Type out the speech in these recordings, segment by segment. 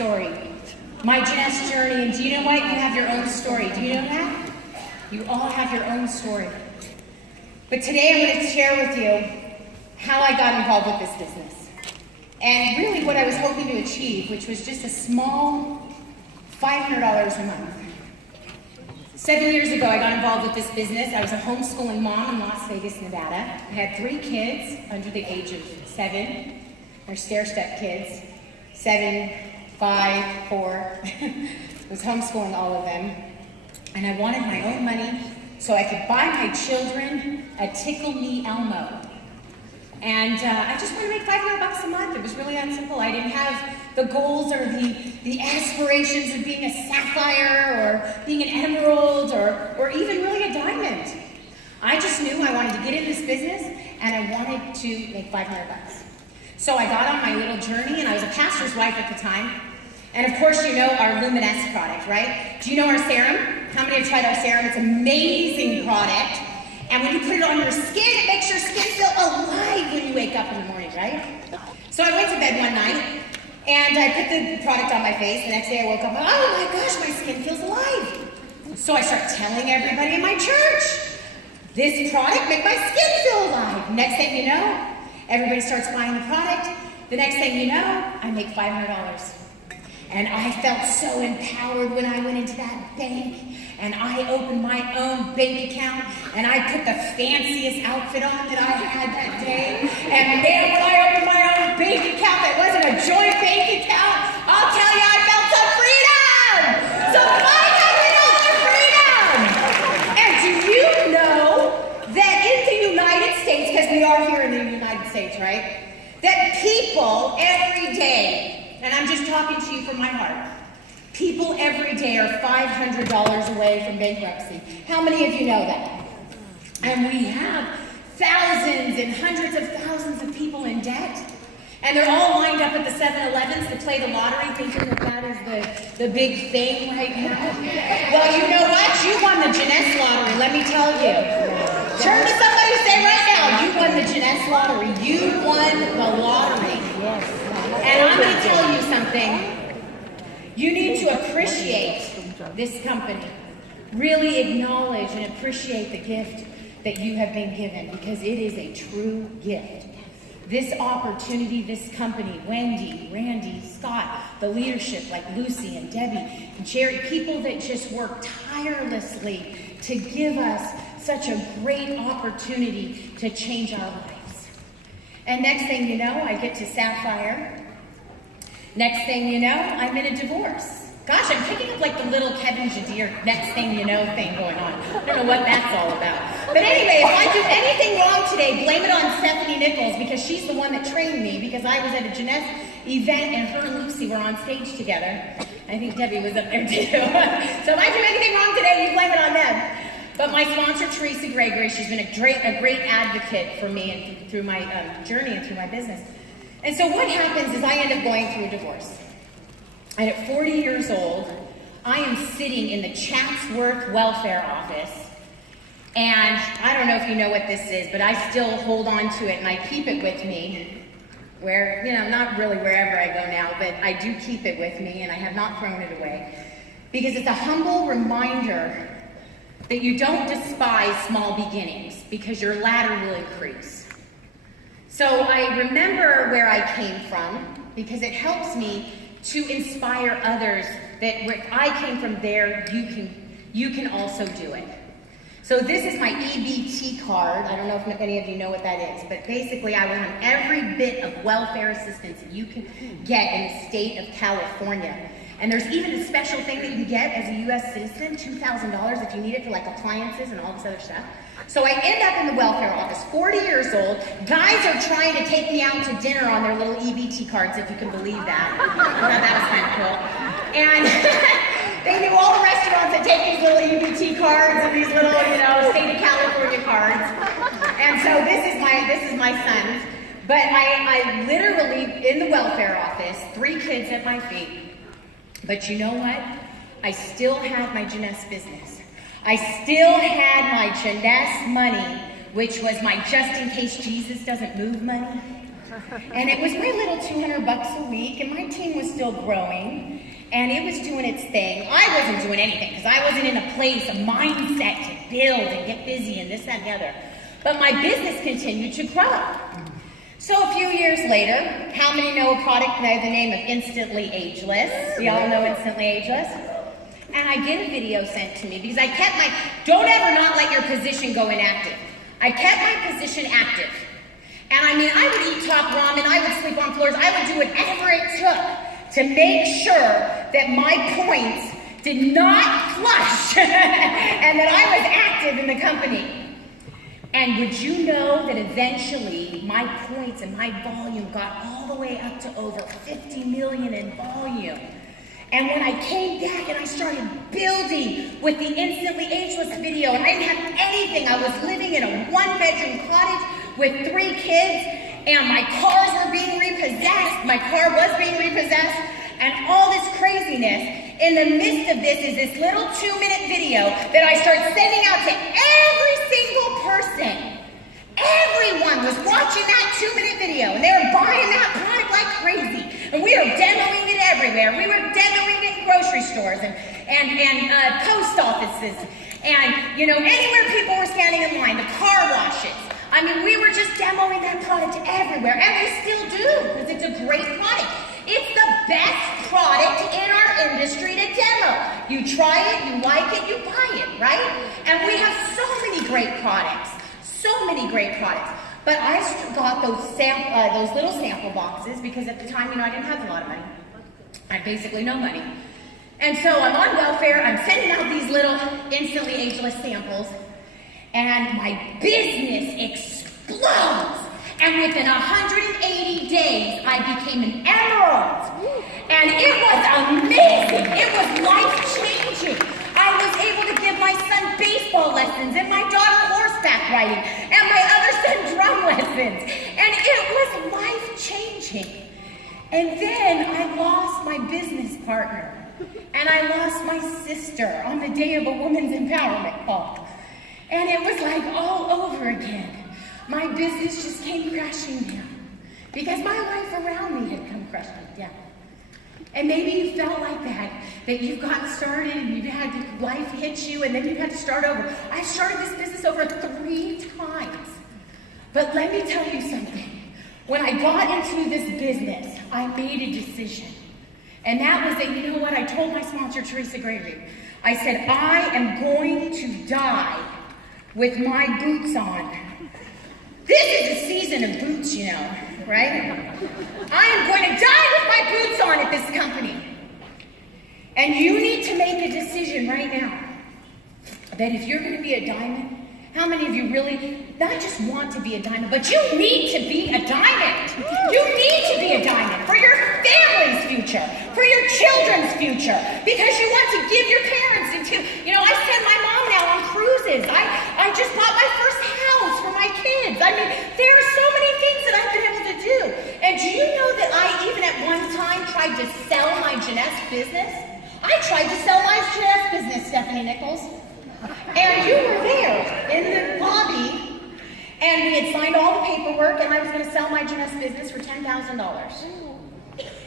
story, my Jeunesse journey, and do you know what? You have your own story. Do you know that? You all have your own story. But today I'm going to share with you how I got involved with this business. And really what I was hoping to achieve, which was just a small $500 a month. 7 years ago, I got involved with this business. I was a homeschooling mom in Las Vegas, Nevada. I had 3 kids under the age of 7. They're stair-step kids. 7, 5, 4. I was homeschooling all of them. And I wanted my own money so I could buy my children a Tickle Me Elmo. And I just wanted to make $500 a month. It was really that simple. I didn't have the goals or the aspirations of being a sapphire or being an emerald or even really a diamond. I just knew I wanted to get in this business and I wanted to make $500. So I got on my little journey, and I was a pastor's wife at the time. And of course, you know our Luminesce product, right? Do you know our serum? How many have tried our serum? It's an amazing product. And when you put it on your skin, it makes your skin feel alive when you wake up in the morning, right? So I went to bed one night, and I put the product on my face. The next day I woke up, oh my gosh, my skin feels alive. So I start telling everybody in my church, this product makes my skin feel alive. Next thing you know, everybody starts buying the product. The next thing you know, I make $500. And I felt so empowered when I went into that bank and I opened my own bank account and I put the fanciest outfit on that I had that day. And man, when I opened my own bank account that wasn't a joint bank account, I'll tell you, I felt some freedom! Some $500 freedom! And do you know that in the United States, because we are here in the United States, right? That people every day, and I'm just talking to you from my heart, people every day are $500 away from bankruptcy. How many of you know that? And we have thousands and hundreds of thousands of people in debt. And they're all lined up at the 7-Elevens to play the lottery, thinking that that is the big thing right now. Well, you know what? You won the Jeunesse lottery, let me tell you. Turn to somebody and say right now, you won the Jeunesse lottery. You won the lottery. And I'm going to tell you something. You need to appreciate this company. Really acknowledge and appreciate the gift that you have been given, because it is a true gift. This opportunity, this company, Wendy, Randy, Scott, the leadership like Lucy and Debbie and Jerry, people that just work tirelessly to give us such a great opportunity to change our lives. And next thing you know, I get to Sapphire. Next thing you know, I'm in a divorce. Gosh, I'm picking up like the little Kevin Jadir next thing you know thing going on. I don't know what that's all about. But anyway, if I do anything wrong today, blame it on Stephanie Nichols, because she's the one that trained me, because I was at a Jeunesse event and her and Lucy were on stage together. I think Debbie was up there too. So if I do anything wrong today, you blame it on them. But my sponsor, Teresa Gregory, she's been a great advocate for me and through my journey and through my business. And so what happens is I end up going through a divorce. And at 40 years old, I am sitting in the Chatsworth welfare office. And I don't know if you know what this is, but I still hold on to it and I keep it with me. Where, you know, not really wherever I go now, but I do keep it with me and I have not thrown it away. Because it's a humble reminder that you don't despise small beginnings, because your ladder will increase. So I remember where I came from, because it helps me to inspire others that if I came from there, you can also do it. So this is my EBT card. I don't know if any of you know what that is, but basically I went on every bit of welfare assistance that you can get in the state of California. And there's even a special thing that you get as a U.S. citizen, $2,000 if you need it for like appliances and all this other stuff. So I end up in the welfare office, 40 years old. Guys are trying to take me out to dinner on their little EBT cards, if you can believe that. I thought that was kind of cool. And they knew all the restaurants that take these little EBT cards and these little, you know, state of California cards. And so this is my son's. But I literally, in the welfare office, 3 kids at my feet. But you know what? I still had my Jeunesse business. I still had my Jeunesse money, which was my just in case Jesus doesn't move money. And it was my little $200 a week, and my team was still growing, and it was doing its thing. I wasn't doing anything, because I wasn't in a place, a mindset to build and get busy and this, that, and the other. But my business continued to grow. So a few years later, how many know a product by the name of Instantly Ageless? Y'all know Instantly Ageless? And I get a video sent to me because I kept my, don't ever not let your position go inactive. I kept my position active. And I mean, I would eat top ramen, I would sleep on floors, I would do whatever it took to make sure that my points did not flush and that I was active in the company. And would you know that eventually my points and my volume got all the way up to over 50 million in volume. And when I came back and I started building with the Instantly Ageless video, and I didn't have anything, I was living in a one-bedroom cottage with 3 kids, and my cars were being repossessed, my car was being repossessed, and all this craziness. In the midst of this is this little 2-minute video that I start sending out to every single person. Everyone was watching that 2-minute video, and they were buying that product like crazy. And we were demoing it everywhere. We were demoing it in grocery stores and post offices, and anywhere people were standing in line, the car washes. I mean, we were just demoing that product everywhere, and we still do, because it's a great product. It's the best product in our industry to demo. You try it, you like it, you buy it, right? And we have so many great products. So many great products. But I got those little sample boxes because at the time, I didn't have a lot of money. I had basically no money. And so I'm on welfare, I'm sending out these little Instantly Ageless samples, and my business explodes. And within 180 days, I became an emerald. And it was amazing. It was life-changing. I was able to give my son baseball lessons and my daughter horseback riding and my other son drum lessons. And it was life-changing. And then I lost my business partner. And I lost my sister on the day of a women's empowerment call. And it was like all over again. My business just came crashing down because my life around me had come crashing down. And maybe you felt like that you've gotten started and you've had life hit you and then you've had to start over. I started this business over 3 times. But let me tell you something. When I got into this business, I made a decision. And that was that, you know what, I told my sponsor, Teresa Gregory, I said, I am going to die with my boots on. This is a season of boots, right? I am going to die with my boots on at this company. And you need to make a decision right now that if you're going to be a diamond, how many of you really not just want to be a diamond, but you need to be a diamond. You need to be a diamond for your family's future, for your children's future, because you want to give your parents into, I send my mom now on cruises. I just bought my first house for my kids. I mean, there are so many things that I've been able to do. And do you know that I even at one time tried to sell my Jeunesse business? I tried to sell my Jeunesse business, Stephanie Nichols. And you were there in the lobby, and we had signed all the paperwork, and I was going to sell my Jeunesse business for $10,000.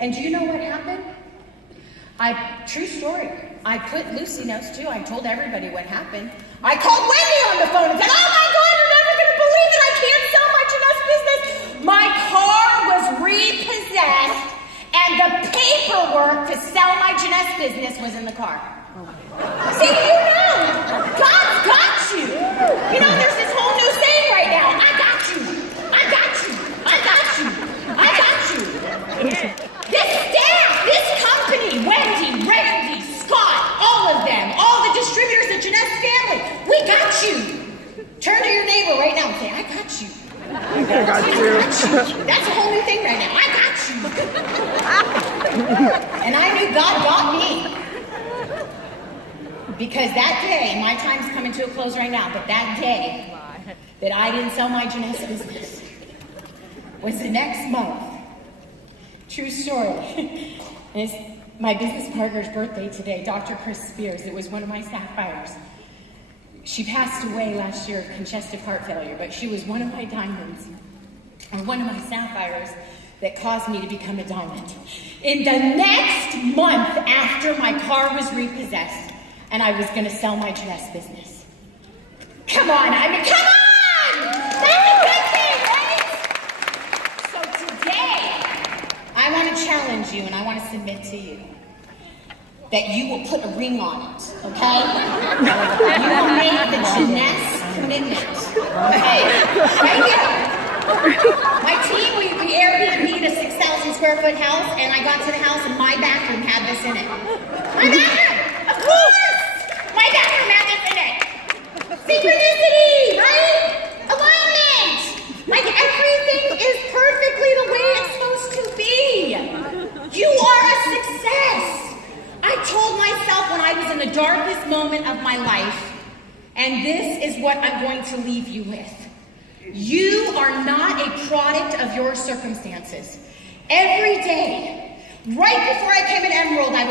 And do you know what happened? True story. I put Lucy knows too. I told everybody what happened. I called Wendy on the phone and said, oh my God, you're never going to believe it. I can't sell my Jeunesse business. My car was repossessed, and the paperwork to sell my Jeunesse business was in the car. See, God's got you. There's this whole new saying right now. I got you. I got you. I got you. I got you. This staff, this company, Wendy, Randy, Scott, all of them, all the distributors at Jeunesse family, we got you. Turn to your neighbor right now and say, I got you. I got you. That's a whole new thing right now. I got you. And I knew God got me. Because that day, my time's coming to a close right now, but that day that I didn't sell my Jeunesse business was the next month. True story. And it's my business partner's birthday today, Dr. Chris Spears. It was one of my sapphires. She passed away last year of congestive heart failure, but she was one of my diamonds. or one of my sapphires that caused me to become a diamond. In the next month after my car was repossessed and I was going to sell my dress business. Come on, I mean, come on! That's a good thing, right? So today, I want to challenge you and I want to submit to you that you will put a ring on it, okay? You will make the Jeunesse commitment, okay? Right here. My team, we Airbnb'd a 6,000 square foot house, and I got to the house and my bathroom had this in it. My bathroom! Of course! My bathroom had this in it! Synchronicity, right? Alignment! Like everything is perfectly the way it's supposed to be. You are a success. I told myself when I was in the darkest moment of my life, and this is what I'm going to leave you with. You are not a product of your circumstances. Every day, right before I came at Emerald, I was